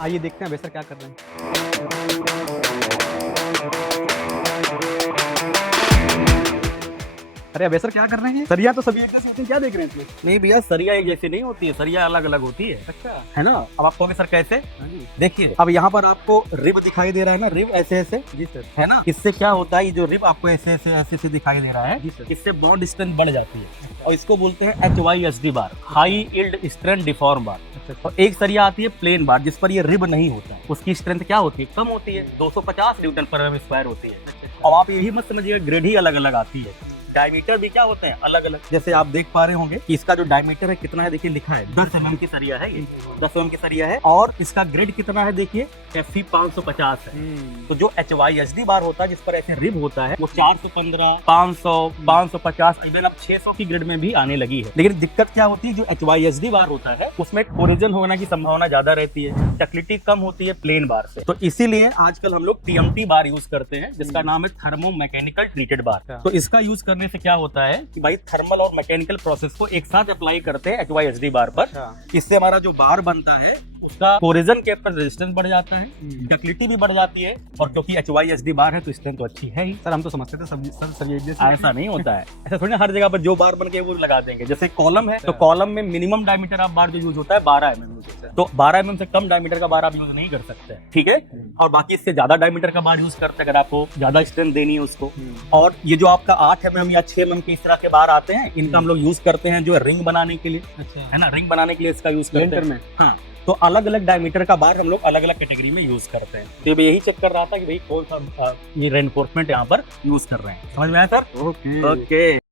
आइए देखते हैं अभय सर क्या कर रहे हैं। अरे अभय सर क्या कर रहे हैं? सरिया तो सभी एक जैसे होते हैं, क्या देख रहे हैं? नहीं भैया, सरिया एक जैसी नहीं होती है, सरिया अलग अलग होती है। अच्छा, है ना। अब आप कहोगे सर कैसे? हाँ जी। देखिए, अब यहाँ पर आपको रिब दिखाई दे रहा है ना, रिब ऐसे ऐसे, जी सर। है ना। इससे क्या होता है, ये जो रिब आपको ऐसे ऐसे ऐसे ऐसे दिखाई दे रहा है, जी सर। इससे बॉन्ड स्ट्रेंथ बढ़ जाती है और इसको बोलते हैं HYSD बार, हाई यील्ड स्ट्रेंथ डिफॉर्म बार। अच्छा, और एक सरिया आती है प्लेन बार, जिस पर ये रिब नहीं होता, उसकी स्ट्रेंथ क्या होती है, कम होती है, 250 न्यूटन पर एम स्क्वायर होती है। अब आप यही मत समझिए ग्रेड ही अलग अलग आती है, डायमीटर भी क्या होते हैं अलग अलग। जैसे आप देख पा रहे होंगे कि इसका जो डायमीटर है कितना है, देखिए लिखा है 10 mm की सरिया है, ये 10 mm की सरिया है। और इसका ग्रेड कितना है, देखिए FC 550 है। तो जो HYSD बार होता है, जिस पर ऐसे रिब होता है, वो 415, 500, 550, इवन अब 600 की ग्रेड में भी आने लगी है। लेकिन दिक्कत क्या होती है, जो HYSD बार होता है उसमें कोरिजन होने की संभावना ज्यादा रहती है, डक्टिलिटी कम होती है प्लेन बार से। तो इसीलिए आजकल हम लोग TMT बार यूज करते हैं, जिसका नाम है थर्मो मैकेनिकल ट्रीटेड बार। तो इसका यूज करने से क्या होता है कि भाई थर्मल और मैकेनिकल प्रोसेस को एक साथ अप्लाई करते हैं HYSD बार पर। इससे हमारा जो बार बनता है उसका कोरिजन के ऊपर रेजिस्टेंस बढ़ जाता है, डक्टिलिटी भी बढ़ जाती है, और क्योंकि HYSD बार है तो स्ट्रेंथ तो अच्छी है ही। सर हम तो समझते थे सब ये ऐसा नहीं होता है, ऐसा थोड़ी ना हर जगह पर जो बार बन के वो लगा देंगे। जैसे कॉलम है तो कॉलम में मिनिमम डायमीटर ऑफ बार जो यूज होता है 12 mm, तो 12 mm से कम डायमीटर का बार आप यूज नहीं कर सकते, ठीक है। और बाकी इससे ज्यादा डायमीटर का बार यूज करते हैं अगर आपको ज्यादा स्ट्रेंथ देनी है उसको। और ये जो आपका 8 mm या 6 mm के इस तरह के बार आते हैं, इनका हम लोग यूज करते हैं जो है रिंग बनाने के लिए, है ना, रिंग बनाने के लिए इसका यूज करते हैं। हाँ, तो अलग अलग डायमीटर का बार हम लोग अलग अलग कैटेगरी में यूज करते हैं। तो यही चेक कर रहा था कि भाई कौन सा ये रेनफोर्समेंट यहाँ पर यूज कर रहे हैं। समझ में आया सर? ओके। ओके।